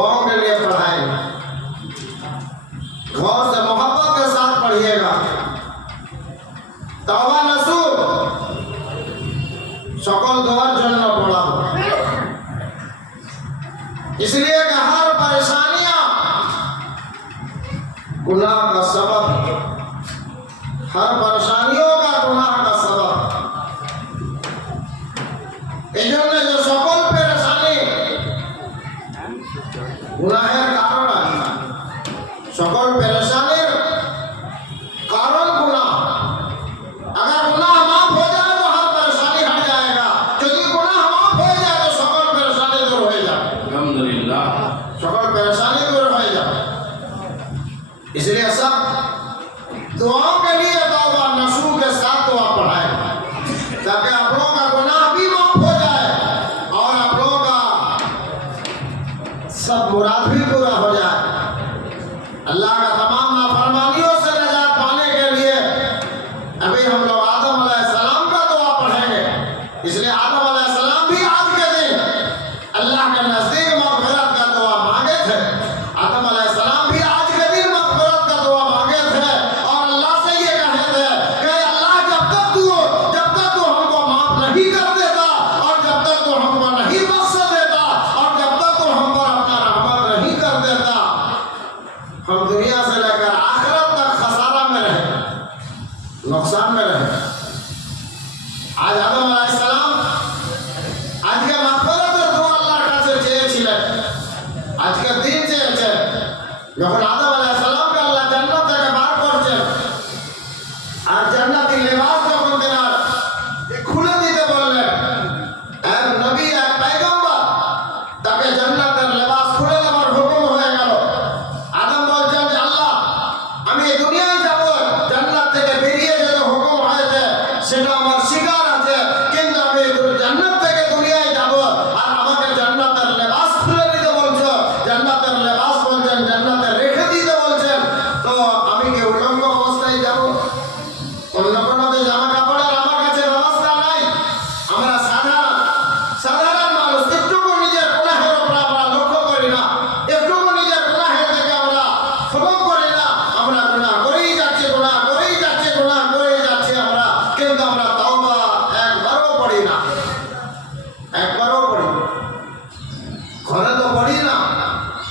युवाओं के लिए पढ़ाएगा गौर से मोहब्बत के साथ पढ़िएगा। तवा नसु সকল দোয়ার জন্য পড়া इसलिए कि हर परेशानियाँ, गुनाह का सबब, हर परेशानियों का गुनाह का सबब। इजन्य সেটা আমার শিকার আছে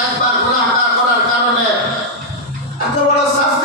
একবার গুণাহার করার কারণে এত বড় শাস্তি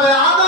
হবে আর